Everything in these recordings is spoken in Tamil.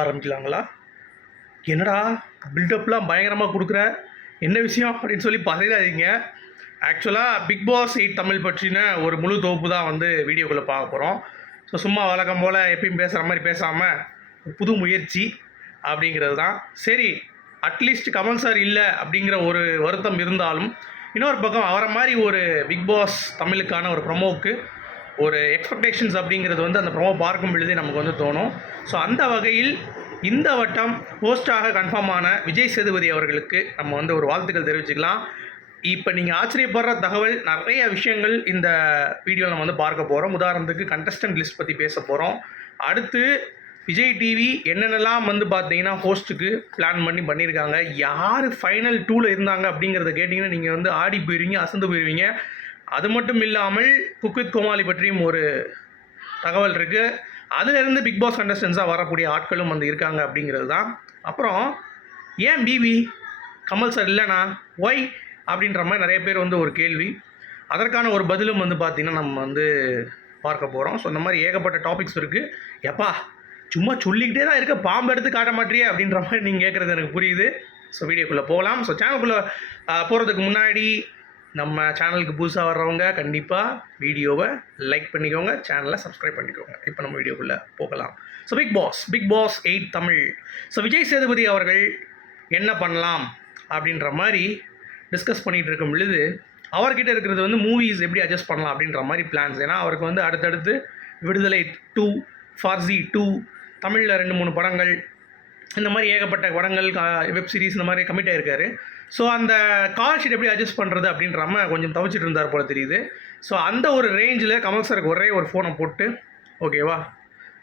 ஆரம்பிக்கலாங்களா? என்னடா பில்டப்லாம் பயங்கரமாக கொடுக்குற? என்ன விஷயம் அப்படின்னு சொல்லி பதறாதீங்க ஆக்சுவலாக பிக் பாஸ் எயிட் தமிழ் பற்றின ஒரு முழு தொகுப்பு தான் வந்து வீடியோக்குள்ளே பார்க்க போகிறோம் ஸோ சும்மா வழக்கம் போல் எப்பயும் பேசுகிற மாதிரி பேசாமல் ஒரு புது முயற்சி அப்படிங்கிறது தான். சரி அட்லீஸ்ட் கமல் சார் இல்லை அப்படிங்கிற ஒரு வருத்தம் இருந்தாலும் இன்னொரு பக்கம் அவரை மாதிரி ஒரு பிக் பாஸ் தமிழுக்கான ஒரு ப்ரொமோவுக்கு ஒரு எக்ஸ்பெக்டேஷன்ஸ் அப்படிங்கிறது வந்து அந்த ப்ரொமோ பார்க்கும் பொழுதே நமக்கு வந்து தோணும். ஸோ அந்த வகையில் இந்த வட்டம் போஸ்டாக கன்ஃபார்ம் ஆன விஜய் சேதுபதி அவர்களுக்கு நம்ம வந்து ஒரு வாழ்த்துக்கள் தெரிவிச்சுக்கலாம். இப்போ நீங்கள் ஆச்சரியப்படுற தகவல் நிறைய விஷயங்கள் இந்த வீடியோவில் நம்ம வந்து பார்க்க போகிறோம் உதாரணத்துக்கு கண்டஸ்டன்ட் லிஸ்ட் பற்றி பேச போகிறோம் அடுத்து விஜய் டிவி என்னென்னலாம் வந்து பார்த்தீங்கன்னா ஹோஸ்ட்டுக்கு பிளான் பண்ணி பண்ணியிருக்காங்க யார் ஃபைனல் டூவில் இருந்தாங்க அப்படிங்கிறத கேட்டிங்கன்னா நீங்கள் வந்து ஆடி போயிடுவீங்க அசந்து போயிருவீங்க. அது மட்டும் இல்லாமல் குக்வித் கோமாளி பற்றியும் ஒரு தகவல் இருக்குது அதுலேருந்து பிக் பாஸ் கண்டஸ்டன்ஸாக வரக்கூடிய ஆட்களும் வந்து இருக்காங்க அப்படிங்கிறது தான். அப்புறம் ஏன் பிவி கமல் சார் இல்லைனா ஒய் அப்படின்ற மாதிரி நிறைய பேர் வந்து ஒரு கேள்வி. அதற்கான ஒரு பதிலும் வந்து பார்த்திங்கன்னா நம்ம வந்து பார்க்க போகிறோம் ஸோ இந்த மாதிரி ஏகப்பட்ட டாபிக்ஸ் இருக்குது எப்பா சும்மா சொல்லிக்கிட்டே தான் இருக்க. பாம்பு எடுத்து காட்ட மாட்டியே அப்படின்ற மாதிரி நீங்கள் கேட்குறது எனக்கு புரியுது. ஸோ வீடியோக்குள்ளே போகலாம். ஸோ சேனலுக்குள்ளே போகிறதுக்கு முன்னாடி நம்ம சேனலுக்கு புதுசாக வர்றவங்க கண்டிப்பாக வீடியோவை லைக் பண்ணிக்கோங்க சேனலை சப்ஸ்கிரைப் பண்ணிக்கோங்க. இப்போ நம்ம வீடியோக்குள்ளே போகலாம். So Bigg Boss Bigg Boss eight Tamil. So Vijay Sethupathi அவர்கள் என்ன பண்ணலாம் அப்படின்ற மாதிரி டிஸ்கஸ் பண்ணிகிட்டு இருக்கும் பொழுது அவர்கிட்ட இருக்கிறது வந்து மூவிஸ் எப்படி அட்ஜஸ்ட் பண்ணலாம் அப்படின்ற மாதிரி பிளான்ஸ் ஏன்னா அவருக்கு வந்து அடுத்தடுத்து விடுதலை டூ ஃபார்சி டூ தமிழில் ரெண்டு மூணு படங்கள் இந்த மாதிரி ஏகப்பட்ட படங்கள் வெப் சீரிஸ் இந்த மாதிரி கமிட் ஆகிருக்காரு ஸோ அந்த கால் ஷீட் எப்படி அட்ஜஸ்ட் பண்ணுறது அப்படின்றம கொஞ்சம் தவிச்சிட்டு இருந்தார் போல தெரியுது. ஸோ அந்த ஒரு ரேஞ்சில் கமல் சாருக்கு ஒரே ஒரு ஃபோனை போட்டு ஓகேவா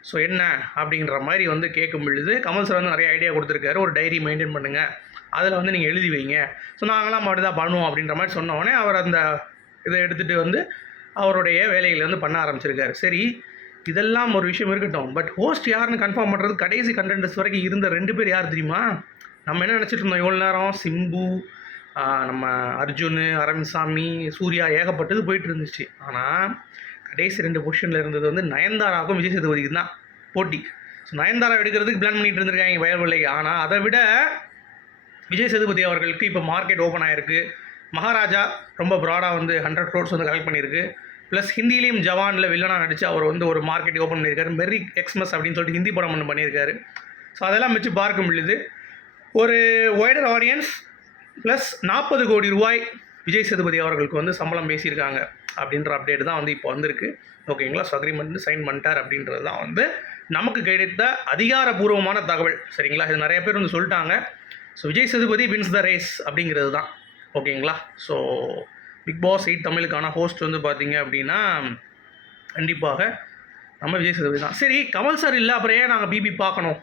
ஸோ என்ன? அப்படின்ற மாதிரி வந்து கேட்கும் பொழுது கமல் சார் வந்து நிறைய ஐடியா கொடுத்துருக்காரு. ஒரு டைரி மெயின்டைன் பண்ணுங்கள் அதில் வந்து நீங்கள் எழுதி வைங்க. ஸோ நாங்களாம் மட்டும் தான் பண்ணுவோம் அப்படின்ற மாதிரி சொன்ன உடனே அவர் அந்த இதை எடுத்துகிட்டு வந்து அவருடைய வேலைகளை வந்து பண்ண ஆரம்பிச்சிருக்காரு. சரி இதெல்லாம் ஒரு விஷயம் இருக்கட்டும். பட் ஹோஸ்ட் யாருன்னு கன்ஃபார்ம் பண்ணுறது கடைசி கண்டென்ட்ஸ் வரைக்கும் இருந்த ரெண்டு பேர் யார் தெரியுமா? நம்ம என்ன நினச்சிட்டு இருந்தோம் எவ்வளோ நேரம்? சிம்பு நம்ம அர்ஜுன் அரவிந்த்சாமி சூர்யா ஏகப்பட்டது போயிட்டு இருந்துச்சு. ஆனால் கடைசி ரெண்டு பொசிஷனில் இருந்தது வந்து நயன்தாராவுக்கும் விஜய் சேதுபதிக்கு தான் போட்டி. ஸோ நயன்தாரா எடுக்கிறதுக்கு பிளான் பண்ணிகிட்டு இருந்திருக்காங்க வயல்வெளிக்கு ஆனால் அதை விட விஜய் சேதுபதி அவர்களுக்கு இப்போ மார்க்கெட் ஓப்பன் ஆகிருக்கு மகாராஜா ரொம்ப ப்ராடாக வந்து ஹண்ட்ரட் க்ரோர்ஸ் வந்து கலெக்ட் பண்ணியிருக்கு. ப்ளஸ் ஹிந்திலையும் ஜவானில் வில்லனாக நடித்து அவர் வந்து ஒரு மார்க்கெட் ஓப்பன் பண்ணியிருக்காரு. மெரி எக்ஸ்மஸ் அப்படின்னு சொல்லிட்டு ஹிந்தி படம் ஒன்று பண்ணியிருக்காரு. ஸோ அதெல்லாம் வச்சு பார்க்க முடியுது. ஒரு ஒய்டர் ஆடியன்ஸ் ப்ளஸ் நாற்பது கோடி ரூபாய் விஜய் சேதுபதி அவர்களுக்கு வந்து சம்பளம் பேசியிருக்காங்க அப்படின்ற அப்டேட் தான் வந்து இப்போ வந்திருக்கு. ஓகேங்களா ஸோ அக்ரிமெண்ட் சைன் பண்ணிட்டார் அப்படின்றது தான் வந்து நமக்கு கிடைத்த அதிகாரபூர்வமான தகவல். சரிங்களா? இது நிறைய பேர் வந்து சொல்லிட்டாங்க. So Vijay Sethupathi wins the race அப்படிங்கிறது தான். ஓகேங்களா ஸோ பிக் பாஸ் எயிட் தமிழுக்கான ஹோஸ்ட் வந்து பார்த்தீங்க அப்படின்னா கண்டிப்பாக நம்ம விஜய் சேதுபதி தான். சரி கமல் சார் இல்லை அப்புறம் ஏன் நாங்கள் பிபி பார்க்கணும்?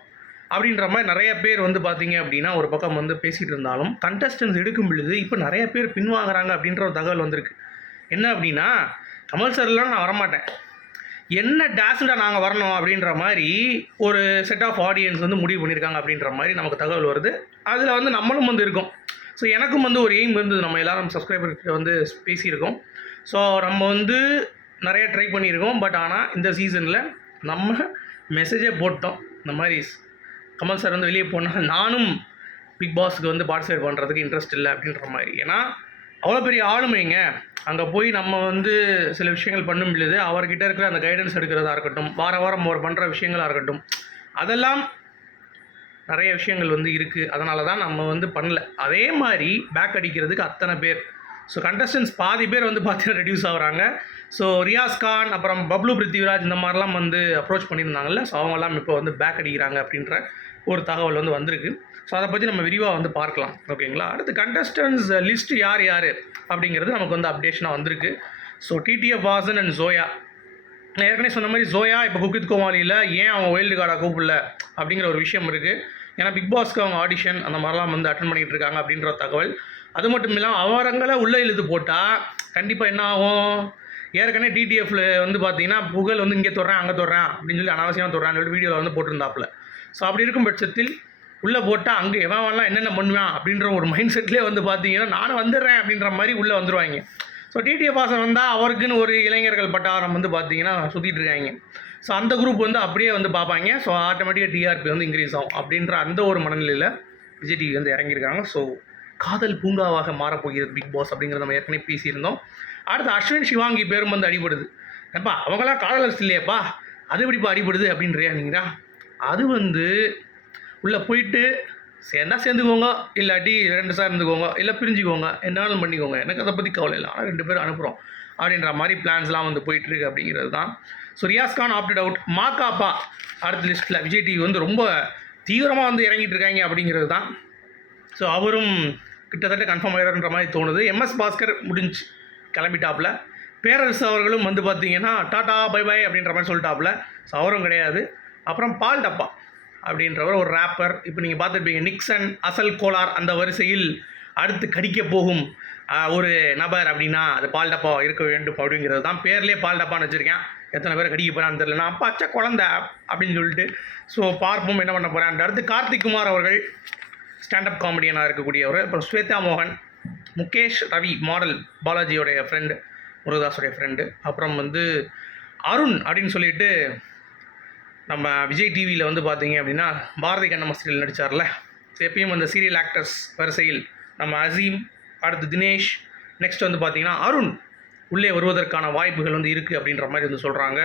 அப்படின்ற மாதிரி நிறைய பேர் வந்து பார்த்தீங்க அப்படின்னா ஒரு பக்கம் வந்து பேசிகிட்டு இருந்தாலும் கண்டஸ்டன்ஸ் எடுக்கும் பொழுது இப்போ நிறைய பேர் பின்வாங்குறாங்க அப்படின்ற ஒரு தகவல் வந்திருக்கு. என்ன அப்படின்னா கமல் சார்லாம் நான் வரமாட்டேன். என்ன டேஸ்டாக நாங்கள் வரணும் அப்படின்ற மாதிரி ஒரு செட் ஆஃப் ஆடியன்ஸ் வந்து முடிவு பண்ணியிருக்காங்க அப்படின்ற மாதிரி நமக்கு தகவல் வருது. அதில் வந்து நம்மளும் வந்து இருக்கோம். ஸோ எனக்கும் வந்து ஒரு எய்ம் இருந்தது. நம்ம எல்லாரும் சப்ஸ்கிரைபர்கிட்ட வந்து பேசியிருக்கோம். ஸோ நம்ம வந்து நிறைய ட்ரை பண்ணியிருக்கோம். பட் ஆனால் இந்த சீசனில் நம்ம மெசேஜே போட்டோம். இந்த மாதிரி கமல் சார் வந்து வெளியே போனால் நானும் பிக் பாஸ்க்கு வந்து பார்ட்டிசிபேட் பண்ணுறதுக்கு இன்ட்ரெஸ்ட் இல்லை அப்படின்ற மாதிரி. ஏன்னா அவ்வளோ பெரிய ஆளுமைங்க அங்கே போய் நம்ம வந்து சில விஷயங்கள் பண்ண முடியுது. அவர்கிட்ட இருக்கிற அந்த கைடன்ஸ் எடுக்கிறதா இருக்கட்டும் வார வாரம் அவர் பண்ணுற விஷயங்களாக இருக்கட்டும் அதெல்லாம் நிறைய விஷயங்கள் வந்து இருக்குது அதனால தான் நம்ம வந்து பண்ணல. அதே மாதிரி பேக் அடிக்கிறதுக்கு அத்தனை பேர். ஸோ கண்டஸ்டன்ஸ் பாதி பேர் வந்து பார்த்தீங்கன்னா ரெடியூஸ் ஆகுறாங்க. ஸோ ரியாஸ் கான் அப்புறம் பப்ளு பிருத்திவிராஜ் இந்த மாதிரிலாம் வந்து அப்ரோச் பண்ணியிருந்தாங்கல்ல. ஸோ அவங்கெல்லாம் இப்போ வந்து பேக் அடிக்கிறாங்க அப்படின்ற ஒரு தகவல் வந்து வந்திருக்கு. ஸோ அதை பற்றி நம்ம விரிவாக வந்து பார்க்கலாம். ஓகேங்களா? அடுத்து கண்டஸ்டன்ஸ் லிஸ்ட் யார் யார் அப்படிங்கிறது நமக்கு வந்து அப்டேஷனாக வந்திருக்கு. So TTF Vasan and Joya நான் ஏற்கனவே சொன்ன மாதிரி ஜோயா இப்போ குக்கித் கோமாளியில் ஏன் அவன் வைல்டு கார்டாக கூப்பிடல அப்படிங்கிற ஒரு விஷயம் இருக்குது ஏன்னா பிக் பாஸ்க்கு அவங்க ஆடிஷன் அந்த மாதிரிலாம் வந்து அட்டன் பண்ணிகிட்டு இருக்காங்க அப்படின்ற தகவல். அது மட்டும் இல்லாமல் அவரங்களை உள்ளே இழுத்து போட்டால் கண்டிப்பாக என்ன ஆகும்? ஏற்கனவே டிடிஎஃப்ல வந்து பார்த்தீங்கன்னா புகழ் வந்து இங்கே தொடுறேன் அங்கே தொடுறேன் அப்படின்னு சொல்லி அனாவசியமாக தொடுறான்னு சொல்லி வீடியோவில் வந்து போட்டிருந்தாப்புல. ஸோ அப்படி இருக்கும் பட்சத்தில் உள்ளே போட்டால் அங்கே எவன் வரலாம் என்னென்ன பண்ணுவான் அப்படின்ற ஒரு மைண்ட் செட்லேயே வந்து பார்த்தீங்கன்னா நானும் வந்துடுறேன் அப்படின்ற மாதிரி உள்ளே வந்துடுவாங்க ஸோ டிடிஎஃப் வாசன் வந்தால் அவருக்குன்னு ஒரு இளைஞர்கள் பட்டாரம் வந்து பார்த்தீங்கன்னா சுற்றிட்டு இருக்காங்க. ஸோ அந்த குரூப் வந்து அப்படியே வந்து பார்ப்பாங்க. ஸோ ஆட்டோமேட்டிக்காக டிஆர்பி வந்து இன்க்ரீஸ் ஆகும். அப்படின்ற அந்த ஒரு மனநிலையில் விஜய் டிவி வந்து இறங்கியிருக்காங்க. ஸோ காதல் பூங்காவாக மாறப்போகிறது பிக் பாஸ் அப்படிங்கிறத நம்ம ஏற்கனவே பேசியிருந்தோம். அடுத்து அஸ்வின் சிவாங்கி பேரும் வந்து அடிபடுது. ஏப்பா அவங்களாம் காதலர்ஸ் இல்லையாப்பா? அது எப்படிப்பா அடிபடுது அப்படின்றியா நீங்களா? அது வந்து உள்ளே போயிட்டு சேர்ந்தா சேர்ந்துக்கோங்க இல்லாட்டி ரெண்டு சார் இருந்துக்கோங்க இல்லை பிரிஞ்சுக்கோங்க என்னாலும் பண்ணிக்கோங்க. எனக்கு அதை பற்றி கவலை இல்லை. ஆனால் ரெண்டு பேரும் அனுப்புகிறோம் அப்படின்ற மாதிரி பிளான்ஸ்லாம் வந்து போயிட்டுருக்கு அப்படிங்கிறது தான் so Riyaz Khan opted out Makapa அடுத்த லிஸ்ட்டில் விஜய் டிவி வந்து ரொம்ப தீவிரமாக வந்து இறங்கிட்டு இருக்காங்க அப்படிங்கிறது தான் ஸோ அவரும் கிட்டத்தட்ட கன்ஃபார்ம் ஆகிடுன்ற மாதிரி தோணுது. எம்எஸ் பாஸ்கர் முடிஞ்சு கிளம்பிட்டாப்புல. பேரரசு அவர்களும் வந்து பார்த்தீங்கன்னா டாடா பை பை அப்படின்ற மாதிரி சொல்லிட்டாப்புல. ஸோ அவரும் கிடையாது. அப்புறம் பால் டப்பா அப்படின்றவர் ஒரு ரேப்பர் இப்போ நீங்கள் பார்த்துருப்பீங்க நிக்சன் அசல் கோலார் அந்த வரிசையில் அடுத்து கடிக்க போகும் ஒரு நபர் அப்படின்னா அது பால் டப்பா இருக்க வேண்டும் அப்படிங்கிறது தான் பேர்லேயே பால் டப்பான்னு வச்சுருக்கேன். எத்தனை பேர் கடிக்க போகிறான்னு தெரியல. நான் அப்பா அச்ச குழந்த அப்படின்னு சொல்லிட்டு ஸோ பார்ப்போம் என்ன பண்ண போகிறேன் அடுத்து கார்த்திக் குமார் அவர்கள் ஸ்டாண்டப் காமெடியனாக இருக்கக்கூடியவர். அப்புறம் ஸ்வேதா மோகன் முகேஷ் ரவி மாடல் பாலாஜியோடைய ஃப்ரெண்டு முருகதாஸுடைய ஃப்ரெண்டு அப்புறம் வந்து அருண் அப்படின்னு சொல்லிட்டு நம்ம விஜய் டிவியில் வந்து பார்த்தீங்க அப்படின்னா பாரதி கண்ணம்மா சீரியல் நடித்தார்ல எப்பயும் அந்த சீரியல் ஆக்டர்ஸ் வரிசையில் நம்ம அசீம் அடுத்து தினேஷ் நெக்ஸ்ட் வந்து பார்த்தீங்கன்னா அருண். உள்ளே வருவதற்கான வாய்ப்புகள் வந்து இருக்குது அப்படின்ற மாதிரி வந்து சொல்கிறாங்க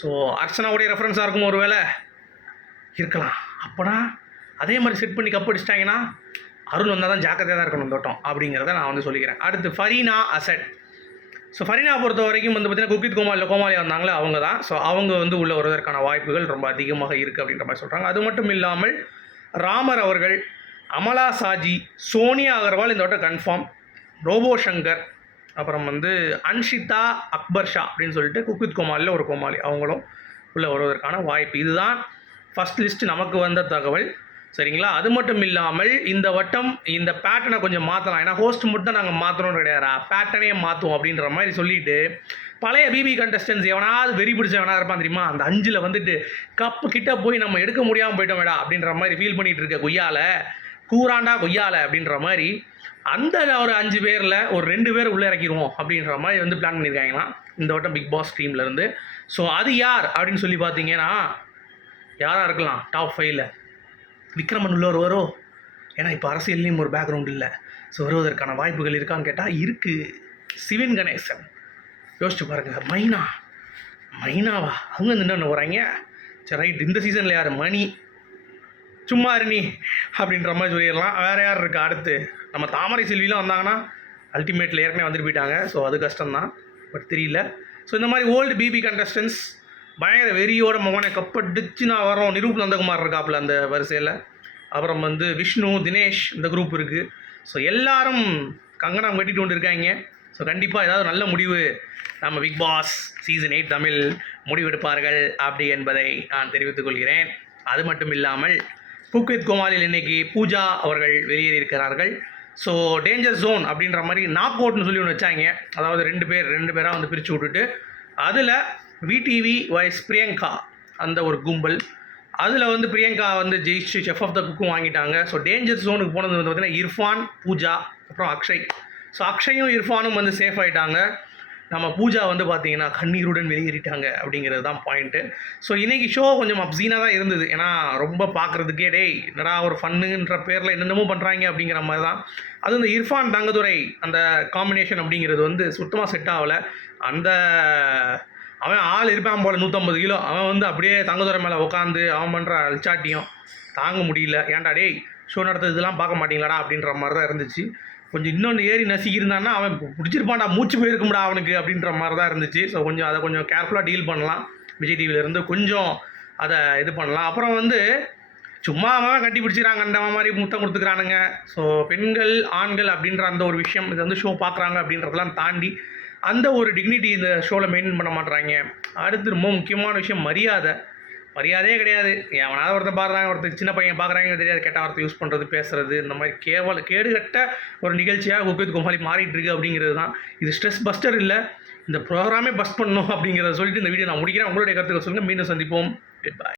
ஸோ அர்ச்சனாவுடைய ரெஃபரன்ஸாக இருக்கும் ஒரு வேளை இருக்கலாம். அப்போனா அதே மாதிரி செட் பண்ணி கப் அடிச்சிட்டாங்கன்னா அருண் வந்தால் தான் ஜாக்கிரதையாக தான் இருக்கணும் தோட்டம் அப்படிங்கிறத நான் வந்து சொல்லிக்கிறேன். அடுத்து ஃபரீனா அசட். ஸோ ஃபரீனா பொறுத்த வரைக்கும் வந்து பார்த்தீங்கன்னா குக்கித் இல்லை கோமாலிய வந்தாங்களே அவங்க தான். ஸோ அவங்க வந்து உள்ளே வருவதற்கான வாய்ப்புகள் ரொம்ப அதிகமாக இருக்குது அப்படின்ற மாதிரி சொல்கிறாங்க அது மட்டும் இல்லாமல் ராமர் அவர்கள் அமலா சாஜி சோனியா அகர்வால் இந்த வட்டம் கன்ஃபார்ம் ரோபோ சங்கர் அப்புறம் வந்து அன்ஷிதா அக்பர் ஷா அப்படின்னு சொல்லிட்டு குக்கித் கோமாலியில் ஒரு கோமாளி. அவங்களும் உள்ளே வருவதற்கான வாய்ப்பு. இதுதான் ஃபஸ்ட் லிஸ்ட் நமக்கு வந்த தகவல். சரிங்களா? அது மட்டும் இல்லாமல் இந்த வட்டம் இந்த பேட்டர்னை கொஞ்சம் மாற்றலாம் ஏன்னா ஹோஸ்ட் மட்டும் தான் நாங்கள் மாற்றணும் கிடையாதா. பேட்டர்னே மாற்றுவோம் அப்படின்ற மாதிரி சொல்லிட்டு பழைய பிபி கண்டஸ்டன்ஸ் எவனாவது வெறி பிடிச்சவனா இருப்பான் தெரியுமா? அந்த அஞ்சில் வந்துட்டு கப்பு கிட்ட போய் நம்ம எடுக்க முடியாமல் போயிட்டோம் வேடா அப்படின்ற மாதிரி ஃபீல் பண்ணிகிட்டு இருக்க கொய்யாவில் கூறாண்டா கொய்யால அப்படின்ற மாதிரி அந்த ஒரு அஞ்சு பேரில் ஒரு ரெண்டு பேர் உள்ளே இறக்கிடுவோம் அப்படின்ற மாதிரி வந்து பிளான் பண்ணியிருக்காங்களாம் இந்த வட்டம் பிக் பாஸ் டீம்லேருந்து ஸோ அது யார் அப்படின்னு சொல்லி பார்த்தீங்கன்னா யாராக இருக்கலாம்? டாப் ஃபைவ்ல விக்ரமன் உள்ளவர் வரும் ஏன்னா இப்போ அரசியல்லையும் ஒரு பேக்ரவுண்ட் இல்லை. ஸோ வருவதற்கான வாய்ப்புகள் இருக்கான்னு கேட்டால் இருக்குது சிவன் கணேசன். யோசிச்சு பாருங்க. மைனா. மைனாவா? அவங்க நின்று ஒன்று வராங்க சரி ரைட் இந்த சீசனில் யார்? மணி. சும்மா நீ அப்படின்ற மாதிரி சொல்லிடலாம். வேறு யார் இருக்கா? அடுத்து. நம்ம தாமரை செல்விலாம் வந்தாங்கன்னா அல்டிமேட்டில் ஏற்கனவே வந்துட்டு போயிட்டாங்க. ஸோ அது கஷ்டம்தான். பட் தெரியல. ஸோ இந்த மாதிரி ஓல்டு பிபி கண்டஸ்டன்ஸ் பயங்கர வெறியோட மகனை கப்படிச்சு நான் வரோம் நிரூப் நந்தகுமார் இருக்காப்புல அந்த வரிசையில். அப்புறம் வந்து விஷ்ணு தினேஷ் இந்த குரூப் இருக்குது ஸோ எல்லாரும் கங்கணம் கட்டிட்டு கொண்டு இருக்காங்க ஸோ கண்டிப்பாக ஏதாவது நல்ல முடிவு. நம்ம Bigg Boss season eight Tamil முடிவெடுப்பார்கள் அப்படி என்பதை நான் தெரிவித்துக் கொள்கிறேன். அது மட்டும் இல்லாமல் பூக்வித் கோமாலில் இன்னைக்கு பூஜா அவர்கள் வெளியேறியிருக்கிறார்கள். ஸோ டேஞ்சர் ஜோன் அப்படின்ற மாதிரி நாக் அவுட்னு சொல்லி ஒன்று வச்சாங்க. அதாவது ரெண்டு பேர் ரெண்டு பேராக வந்து பிரித்து விட்டுட்டு அதில் விடிவி வைஸ் பிரியங்கா அந்த ஒரு கும்பல். அதில் வந்து பிரியங்கா வந்து ஜெயிச்சு செஃப் ஆஃப் த குக்கும் வாங்கிட்டாங்க. ஸோ டேஞ்சர் ஜோனுக்கு போனது வந்து பார்த்திங்கன்னா இர்ஃபான் பூஜா அப்புறம் அக்ஷய். ஸோ அக்ஷயும் இர்ஃபானும் வந்து சேஃப் ஆகிட்டாங்க நம்ம பூஜா வந்து பார்த்தீங்கன்னா கண்ணீருடன் வெளியேறிட்டாங்க அப்படிங்கிறது தான் பாயிண்ட்டு ஸோ இன்றைக்கி ஷோ கொஞ்சம் அப்சீனாக தான் இருந்தது. ஏன்னா ரொம்ப பார்க்குறதுக்கே டேய் என்னடா ஒரு ஃபன்னுன்ற பேரில் என்னென்னமோ பண்ணுறாங்க அப்படிங்கிற மாதிரி தான் அது இந்த இர்ஃபான் தங்கதுரை அந்த காம்பினேஷன் அப்படிங்கிறது வந்து சுத்தமாக செட் ஆகலை. அந்த அவன் ஆள் இருப்பான் போல் நூற்றம்பது கிலோ. அவன் வந்து அப்படியே தங்கதுரை மேலே உட்காந்து அவன் பண்ணுற அல்சாட்டியும் தாங்க முடியல. ஏன்டா டேய் ஷோ நடத்துறதுலாம் இதெல்லாம் பார்க்க மாட்டீங்களாடா? அப்படின்ற மாதிரி தான் இருந்துச்சு. கொஞ்சம் இன்னொன்று ஏறி நசிக்கிருந்தான்னா அவன் பிடிச்சிருப்பான்டா மூச்சு போயிருக்கும்டா அவனுக்கு அப்படின்ற மாதிரி தான் இருந்துச்சு. ஸோ கொஞ்சம் அதை கொஞ்சம் கேர்ஃபுல்லாக டீல் பண்ணலாம். விஜய் டிவியிலேருந்து கொஞ்சம் அதை இது பண்ணலாம். அப்புறம் வந்து சும்மா அவன் கட்டி பிடிச்சிக்கிறாங்க அந்த மாதிரி முத்தம் கொடுத்துக்கிறானுங்க. ஸோ பெண்கள் ஆண்கள் அப்படின்ற அந்த ஒரு விஷயம் இது வந்து ஷோ பார்க்குறாங்க அப்படின்றதெல்லாம் தாண்டி அந்த ஒரு டிக்னிட்டி இந்த ஷோவில் மெயின்டைன் பண்ண மாட்றாங்க. அடுத்து ரொம்ப முக்கியமான விஷயம் மரியாதை. மரியாதையே கிடையாது. எவனாவது ஒருத்தர் பார்க்குறாங்க ஒருத்தர் சின்ன பையன் பார்க்குறாங்க தெரியாது. கெட்ட வார்த்தை யூஸ் பண்ணுறது பேசுறது இந்த மாதிரி கேவல கேடுகட்ட ஒரு நிகழ்ச்சியாக குக்வித் கோமாளி மாறிட்டு இருக்கு அப்படிங்கிறது தான். இது ஸ்ட்ரெஸ் பஸ்டர் இல்லை. இந்த ப்ரோக்ராமே பஸ்ட் பண்ணணும் அப்படிங்கிறத சொல்லிட்டு இந்த வீடியோ நான் முடிக்கிறேன். உங்களுடைய கருத்துக்கள் சொல்லுங்கள் மீண்டும் சந்திப்போம். பாய்